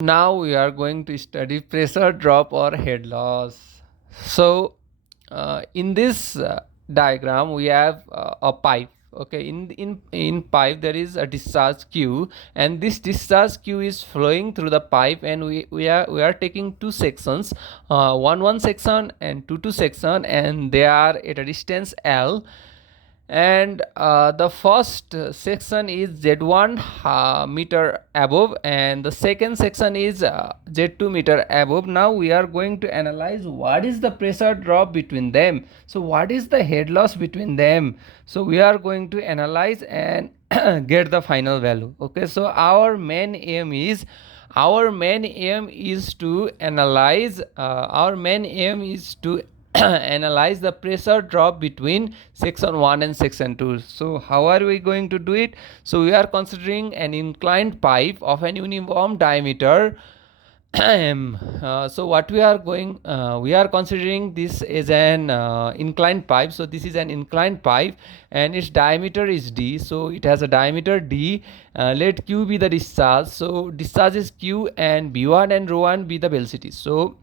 Now we are going to study pressure drop or head loss. So in this diagram we have a pipe. Okay, in pipe there is a discharge Q, and this discharge Q is flowing through the pipe, and we are taking two sections, one section and two section, and they are at a distance L. And the first section is z1 meter above, and the second section is z2 meter above. Now we are going to analyze what is the pressure drop between them, so what is the head loss between them. So we are going to analyze and get the final value. Okay, so our main aim is to analyze analyze the pressure drop between section 1 and section 2. So how are we going to do it? So we are considering an inclined pipe of an uniform diameter. So what we are considering this is an inclined pipe. So this is an inclined pipe and its diameter is d, so it has a diameter d. Let q be the discharge, so discharge is q, and b1 and rho1 be the velocity. So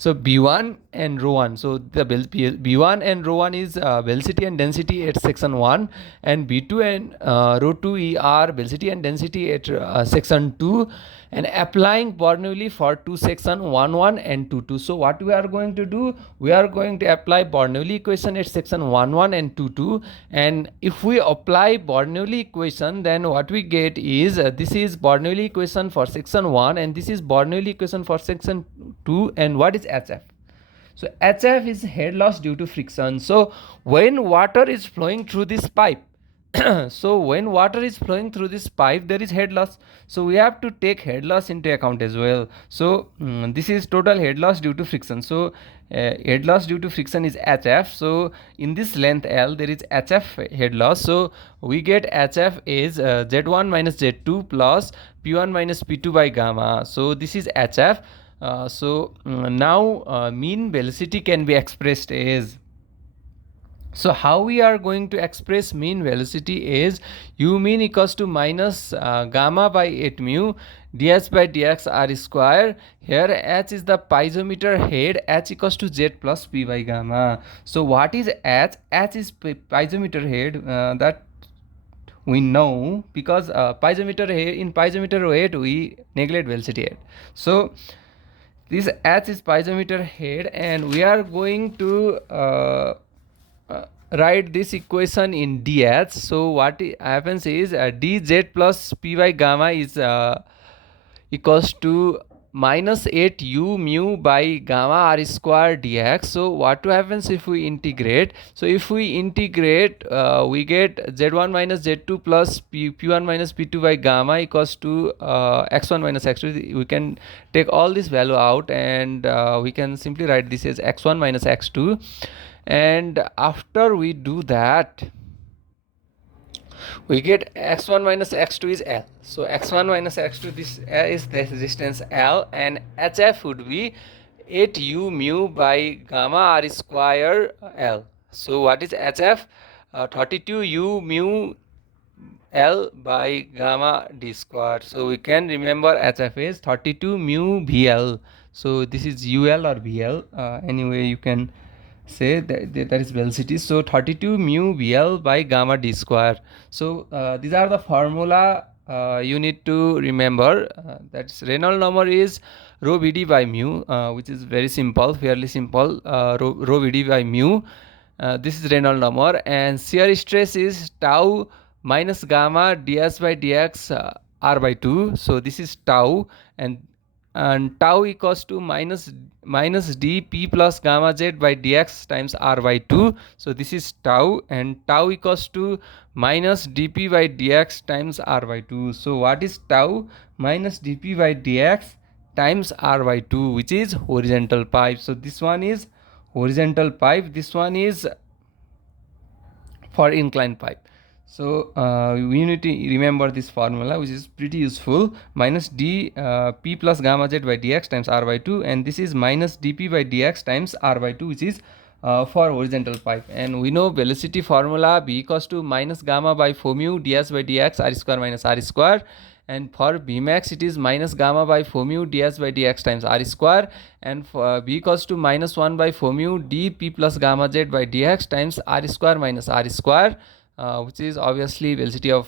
b1 and rho1, so the b1 and rho1 is velocity and density at section 1, and b2 and rho2 are velocity and density at section 2, and applying Bernoulli for two section 1 and 2. So what we are going to do, we are going to apply Bernoulli equation at section 1 and 2, and if we apply Bernoulli equation, then what we get is this is Bernoulli equation for section 1 and this is Bernoulli equation for section 2. And what is HF? So HF is head loss due to friction. So when water is flowing through this pipe, so when water is flowing through this pipe, there is head loss, so we have to take head loss into account as well. So this is total head loss due to friction. So head loss due to friction is HF. So in this length L there is HF head loss, so we get HF is Z1 minus Z2 plus P1 minus P2 by gamma. So this is HF. Now mean velocity can be expressed as, so how we are going to express mean velocity is u mean equals to minus gamma by 8 mu ds by dx r square. Here h is the piezometer head, h equals to z plus p by gamma. So what is h? H is piezometer head, that we know, because piezometer head, in piezometer head we neglect velocity head. So this h is piezometer head, and we are going to write this equation in dh. So what happens is dz plus p by gamma is equals to minus 8 u mu by gamma r square dx. So what happens if we integrate? So if we integrate, we get z1 minus z2 plus p1 minus p2 by gamma equals to x1 minus x2. We can take all this value out, and we can simply write this as x1 minus x2. And after we do that, we get x1 minus x2 is L. So x1 minus x2, this is the resistance L, and HF would be 8 u mu by gamma r square L. So what is HF? 32 u mu L by gamma d square. So we can remember HF is 32 mu VL. So this is UL or VL. Anyway, you can say that is velocity. So 32 mu VL by gamma d square. So these are the formula you need to remember. That's Reynolds number is rho Vd by mu, which is very simple, fairly simple. Rho Vd by mu. This is Reynolds number, and shear stress is tau minus gamma ds by dx r by 2. So this is tau, and tau equals to minus dp plus gamma z by dx times r by 2. So this is tau, and tau equals to minus dp by dx times r by 2. So what is tau? Minus dp by dx times r by 2, which is horizontal pipe. So this one is horizontal pipe, this one is for inclined pipe. So we need to remember this formula, which is pretty useful. Minus d p plus gamma z by dx times r by 2, and this is minus dp by dx times r by 2, which is for horizontal pipe. And we know velocity formula, b equals to minus gamma by 4 mu ds by dx r square minus r square, and for Bmax it is minus gamma by 4 mu ds by dx times r square, and for B equals to minus 1 by 4 mu dp plus gamma z by dx times r square minus r square, which is obviously velocity of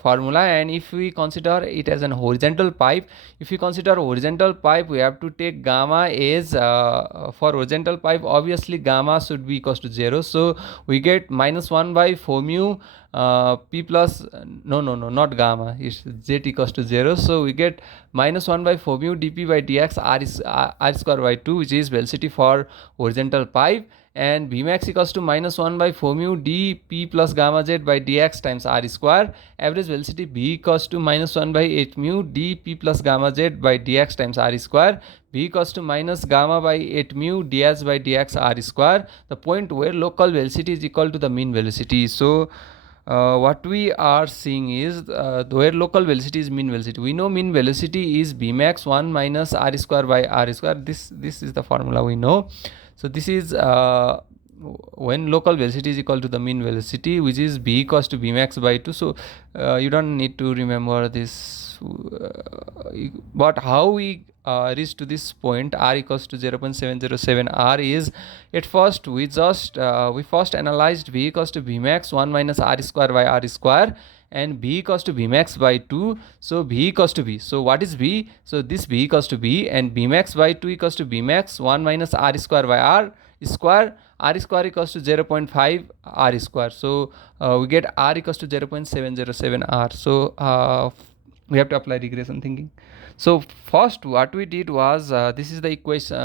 formula. And if we consider it as an horizontal pipe, if we consider horizontal pipe, we have to take gamma as for horizontal pipe obviously gamma should be equals to 0, so we get minus 1 by 4 mu p plus no not gamma, it's z equals to 0, so we get minus 1 by 4 mu dp by dx r is r square by 2, which is velocity for horizontal pipe. And Bmax equals to minus 1 by 4 mu dp plus gamma z by dx times r square. Average velocity B equals to minus 1 by 8 mu dp plus gamma z by dx times r square. B equals to minus gamma by 8 mu ds by dx r square. The point where local velocity is equal to the mean velocity. So what we are seeing is where local velocity is mean velocity. We know mean velocity is Bmax 1 minus r square by r square. This is the formula we know. So this is when local velocity is equal to the mean velocity, which is B equals to Bmax by 2. So you don't need to remember this, but how we reach to this point r equals to 0.707 r is, at first we just we first analyzed B equals to Bmax 1 minus r square by r square, and B equals to Bmax by 2. So B equals to B. So what is B? So this B equals to B, and Bmax by 2 equals to Bmax 1 minus r square by r square. R square equals to 0.5 r square. So we get r equals to 0.707 r. So we have to apply regression thinking. So first what we did was this is the equation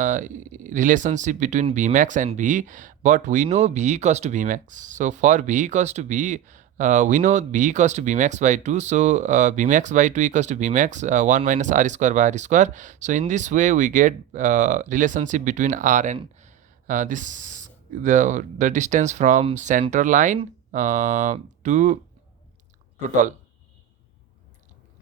relationship between Bmax and B, but we know B equals to Bmax. So for B equals to B, we know B equals to Bmax by 2, so Bmax by 2 equals to Bmax 1 minus r square by r square. So in this way we get relationship between r and this the distance from center line to total.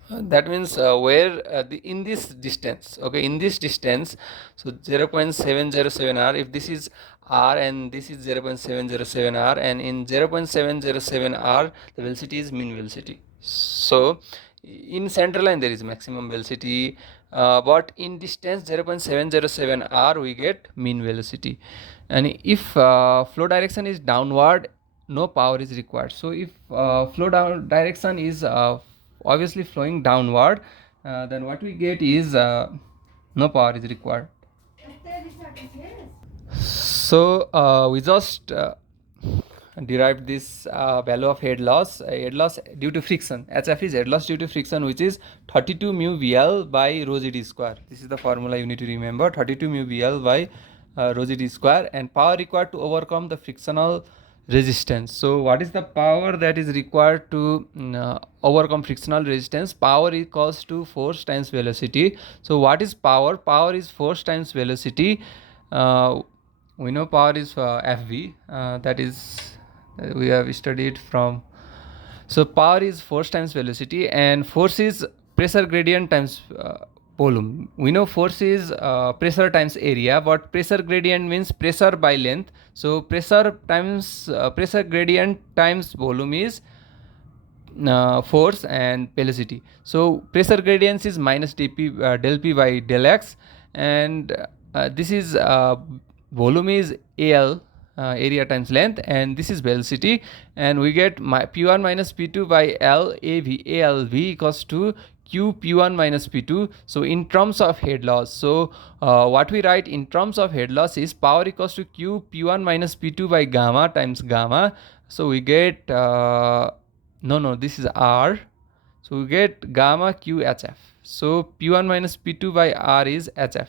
That means where in this distance, okay, in this distance, so 0.707 r, if this is r and this is 0.707 r, and in 0.707 r the velocity is mean velocity. So in center line there is maximum velocity, but in distance 0.707 r we get mean velocity. And if flow direction is downward, no power is required. So if flow direction is obviously flowing downward, then what we get is no power is required. So we just derived this value of head loss due to friction. HF is head loss due to friction, which is 32 mu VL by rho ZD square. This is the formula you need to remember, 32 mu VL by rho ZD square, and power required to overcome the frictional resistance. So what is the power that is required to overcome frictional resistance? Power equals to force times velocity. So what is power? Power is force times velocity. We know power is Fv, that is we have studied from. So power is force times velocity, and force is pressure gradient times volume. We know force is pressure times area, but pressure gradient means pressure by length. So pressure times pressure gradient times volume is force and velocity. So pressure gradient is minus dp del p by del x, and this is volume is al, area times length, and this is velocity, and we get p1 minus p2 by l alv equals to q p1 minus p2. So in terms of head loss, so what we write in terms of head loss is power equals to q p1 minus p2 by gamma times gamma. So we get this is r, so we get gamma q hf. So p1 minus p2 by r is hf.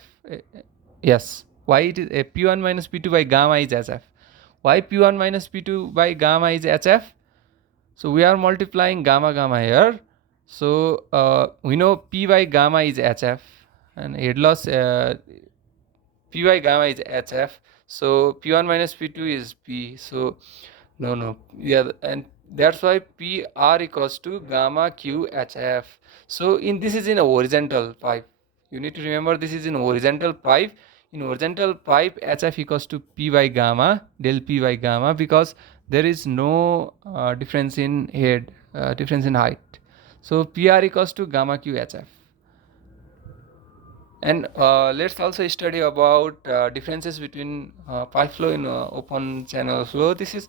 Yes, why it is p1 minus p2 by gamma is hf? Why p1 minus p2 by gamma is hf? So we are multiplying gamma here. So we know p by gamma is hf, and head loss p by gamma is hf. So p1 minus p2 is p. So and that's why pr equals to gamma q hf. So this is in a horizontal pipe. You need to remember this is in horizontal pipe. In horizontal pipe, hf equals to p by gamma del p by gamma, because there is no difference in head, difference in height. So PR equals to gamma QHF. And let's also study about differences between pipe flow in open channel flow. This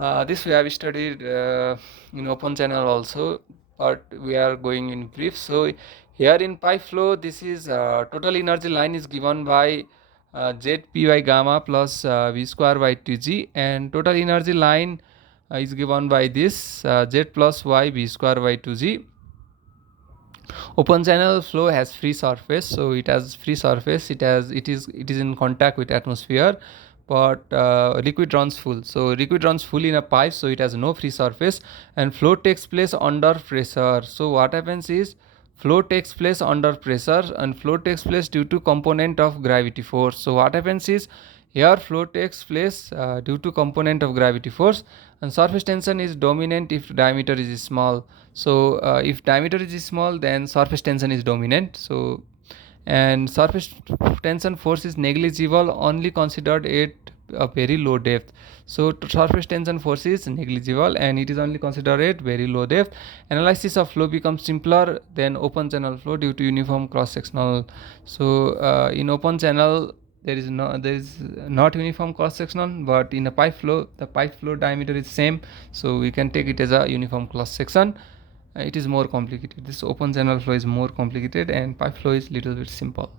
we have studied in open channel also, but we are going in brief. So here in pipe flow, this is total energy line is given by ZP by gamma plus V square by 2G, and total energy line is given by this Z plus Y V square by 2G. Open channel flow has free surface, so it has free surface, it is in contact with atmosphere, but liquid runs full, so liquid runs full in a pipe, so it has no free surface, and flow takes place under pressure. So what happens is flow takes place under pressure, and flow takes place due to component of gravity force. So what happens is here flow takes place due to component of gravity force, and surface tension is dominant if diameter is small. So if diameter is small, then surface tension is dominant. So and surface tension force is negligible only considered at a very low depth. So surface tension force is negligible and it is only considered at very low depth. Analysis of flow becomes simpler than open channel flow due to uniform cross sectional. So in open channel there is not uniform cross sectional, but in a pipe flow the pipe flow diameter is same, so we can take it as a uniform cross section. It is more complicated. This open channel flow is more complicated and pipe flow is little bit simple.